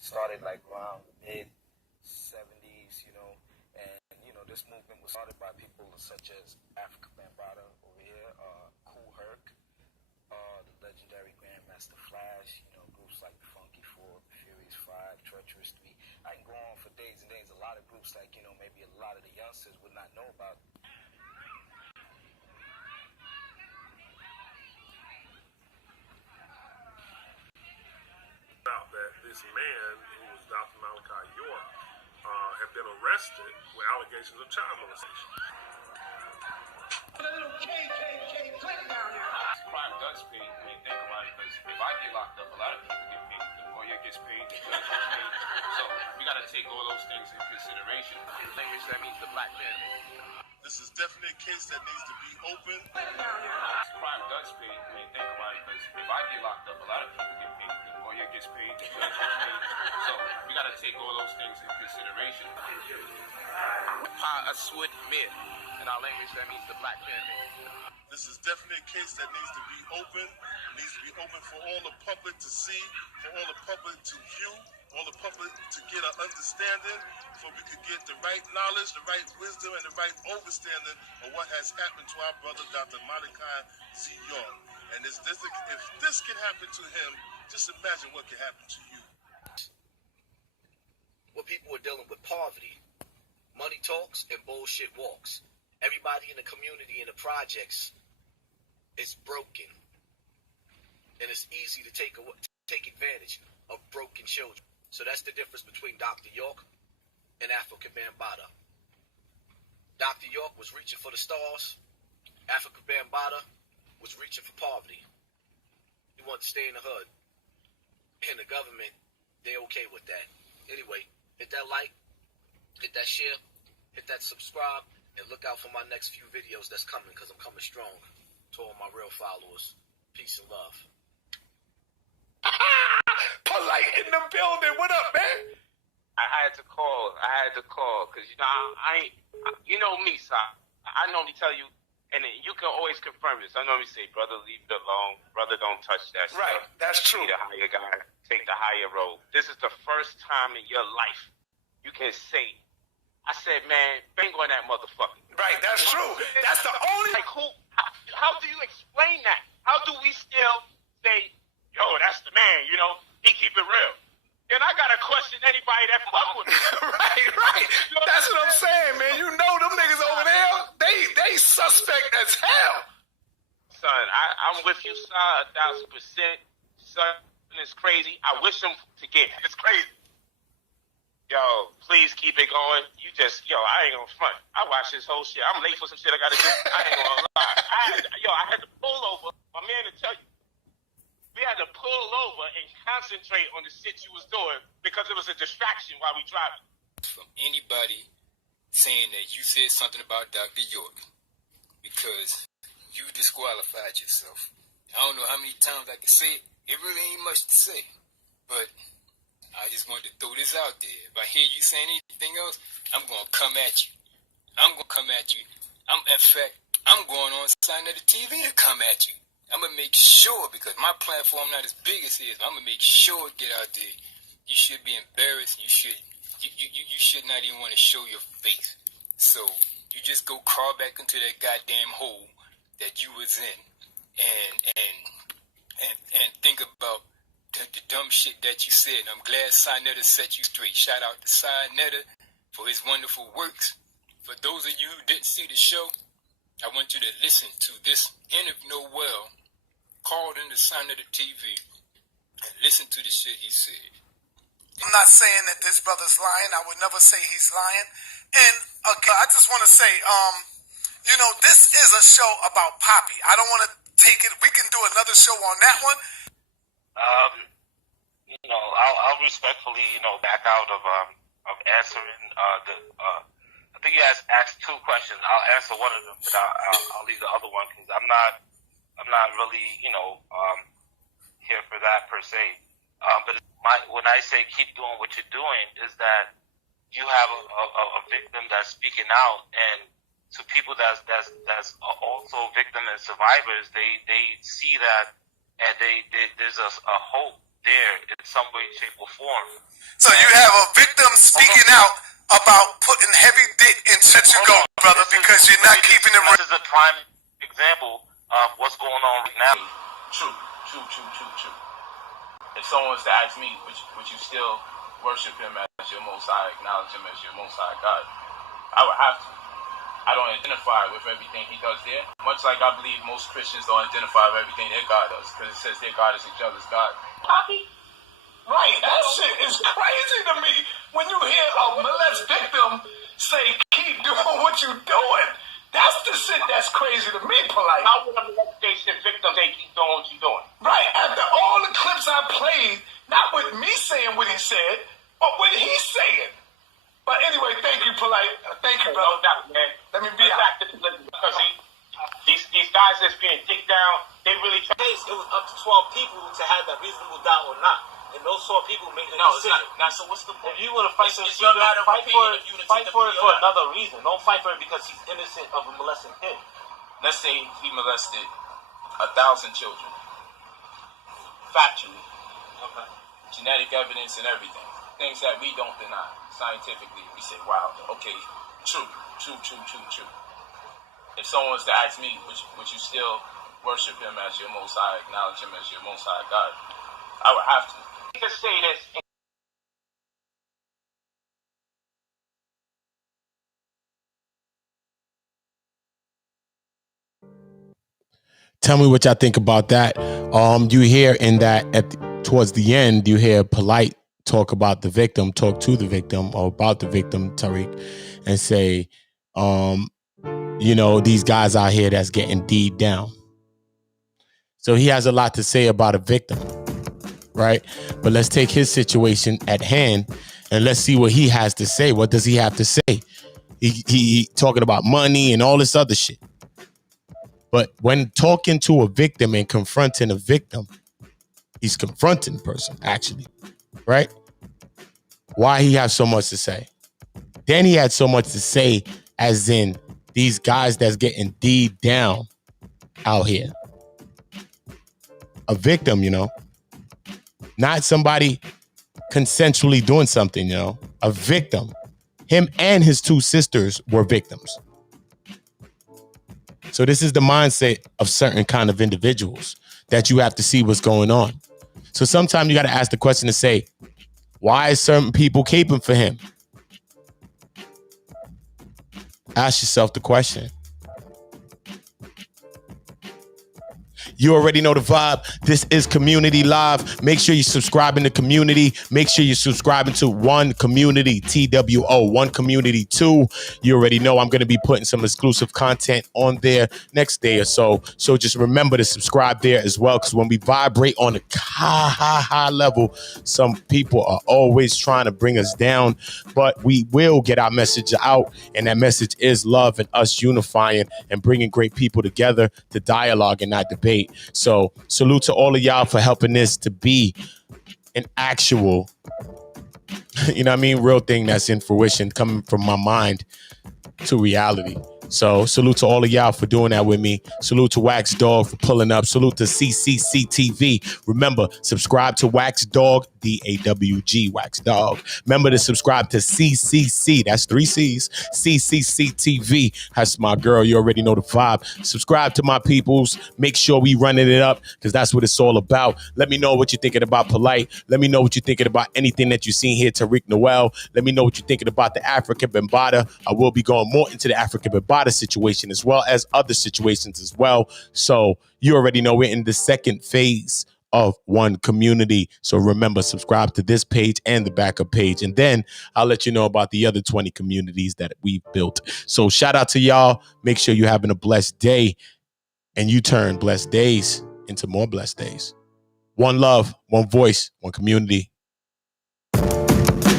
started like around the mid-70s, and, this movement was started by people such as Afrika Bambaataa over here, Kool Herc, the legendary Grandmaster Flash, groups like the Funky Four, the Furious Five, Treacherous Three. I can go on for days and days. A lot of groups like, maybe a lot of the youngsters would not know about. That this man, who was Dr. Malachi York, had been arrested with allegations of child molestation. A little KKK click down there. Crime does pay when you think about it, because if I get locked up, a lot of people get paid. The lawyer gets paid, the judge gets paid. So we got to take all those things into consideration. Language, that means the black man. This is definitely a case that needs to be open. Crime does pay when you think about it, because if I get locked up, a lot of people get paid. The lawyer gets paid, the judge gets paid. So we got to take all those things into consideration. I switch mid. In our language, that means the black man. This is definitely a case that needs to be open. It needs to be open for all the public to see, for all the public to view, all the public to get an understanding, so we could get the right knowledge, the right wisdom, and the right understanding of what has happened to our brother, Dr. Malachi Z. York. And if this can happen to him, just imagine what can happen to you. Where people are dealing with poverty, money talks and bullshit walks. Everybody in the community in the projects is broken. And it's easy to take advantage of broken children. So that's the difference between Dr. York and Afrika Bambaataa. Dr. York was reaching for the stars. Afrika Bambaataa was reaching for poverty. He wanted to stay in the hood. And the government, they're okay with that. Anyway, hit that like, hit that share, hit that subscribe, and look out for my next few videos that's coming, because I'm coming strong to all my real followers. Peace and love. Polight in the building. What up, man? I had to call, because, you know me, so I normally tell you, and you can always confirm this. I normally say, brother, leave it alone. Brother, don't touch that stuff. Right, that's true. Be the higher guy. Take the higher road. This is the first time in your life you can say, I said, man, bang on that motherfucker. Right, that's true. That's the only... Like, how do you explain that? How do we still say, yo, that's the man, he keep it real? Then I gotta question anybody that fuck with me. right. That's what I'm saying, man. You know them niggas over there, they suspect as hell. Son, I'm with you, son, 1,000%. Son, it's crazy. I wish him to get it. It's crazy. Yo, please keep it going. I ain't gonna front. I watch this whole shit. I'm late for some shit I gotta do. I ain't gonna lie. I had to pull over. My man to tell you. We had to pull over and concentrate on the shit you was doing because it was a distraction while we driving. From anybody saying that you said something about Dr. York, because you disqualified yourself. I don't know how many times I can say it. It really ain't much to say. But I just wanted to throw this out there. If I hear you saying anything else, I'm going to come at you. I'm going on sign of the TV to come at you. I'm going to make sure, because my platform not as big as his, I'm going to make sure it get out there. You should be embarrassed. You should not even want to show your face. So you just go crawl back into that goddamn hole that you was in and think about the dumb shit that you said. I'm glad Sinetta set you straight. Shout out to Sinetta for his wonderful works. For those of you who didn't see the show, I want you to listen to this interview. NOEL called into Sinetta TV and listen to the shit he said. I'm not saying that this brother's lying. I would never say he's lying. And I just want to say, this is a show about Poppy. I don't want to take it. We can do another show on that one. I'll respectfully, back out of answering I think you asked two questions. I'll answer one of them, but I'll leave the other one because I'm not really, here for that per se. But when I say keep doing what you're doing, is that you have a victim that's speaking out, and to people that's also victim and survivors, they see that, and there's a hope there in some way, shape, or form. So you have a victim speaking out about putting heavy dick in such a go, brother, because you're not keeping it real. This is a prime example of what's going on right now. True. If someone was to ask me, would you still worship him as your Most High, acknowledge him as your Most High God, I would have to. I don't identify with everything he does there, much like I believe most Christians don't identify with everything their God does, because it says their God is each other's God. Poppy? Right, that shit is crazy to me. When you hear a molest victim say, keep doing what you're doing, that's the shit that's crazy to me, Polight. How would a molestation victim say keep doing what you're doing? Right, after all the clips I played, not with me saying what he said, but what he's saying. But anyway, thank you, Polight. Thank you, brother. No doubt, man. Let me be out. Because these guys that's being dicked down, they really try. It was up to 12 people to have that reasonable doubt or not. And those 12 people make the decision. So what's the point? If you want to fight for it, fight for it for another reason. Don't fight for it because he's innocent of a molesting kid. Let's say he molested 1,000 children. Factually. Okay. Genetic evidence and everything. Things that we don't deny. Scientifically, we say, wow, okay, true. If someone was to ask me, would you still worship him as your Most High, acknowledge him as your Most High God, I would have to. Just say this. Tell me what y'all think about that. You hear in that towards the end, you hear Polight talk to the victim or about the victim, Tariq, and say, these guys out here that's getting D'd down. So he has a lot to say about a victim, right? But let's take his situation at hand and let's see what he has to say. What does he have to say? He talking about money and all this other shit. But when talking to a victim and confronting a victim, he's confronting the person, actually, right? Why he has so much to say? Then he had so much to say as in these guys that's getting D'd down out here. A victim, not somebody consensually doing something, a victim. Him and his two sisters were victims. So this is the mindset of certain kind of individuals that you have to see what's going on. So sometimes you got to ask the question to say, why is certain people caping for him? Ask yourself the question. You already know the vibe. This is Community Live. Make sure you're subscribing to Community. Make sure you're subscribing to One Community, TWO, One Community 2. You already know I'm going to be putting some exclusive content on there next day or so. So just remember to subscribe there as well, because when we vibrate on a high level, some people are always trying to bring us down, but we will get our message out, and that message is love and us unifying and bringing great people together to dialogue and not debate. So salute to all of y'all for helping this to be an actual, real thing that's in fruition, coming from my mind to reality. So salute to all of y'all for doing that with me. Salute to Wax Dog for pulling up. Salute to CCC TV. Remember, subscribe to Wax Dog, DAWG, Wax Dog. Remember to subscribe to CCC. That's 3 C's. CCC TV. That's my girl. You already know the vibe. Subscribe to my peoples. Make sure we running it up, because that's what it's all about. Let me know what you're thinking about Polight. Let me know what you're thinking about anything that you've seen here, TARIQ NOEL. Let me know what you're thinking about the Afrika Bambaataa. I will be going more into the Afrika Bambaataa situation as well as other situations as well. So you already know we're in the second phase of One Community. So remember, subscribe to this page and the backup page, and then I'll let you know about the other 20 communities that we've built. So shout out to y'all. Make sure you're having a blessed day, and you turn blessed days into more blessed days. One love, one voice, one community.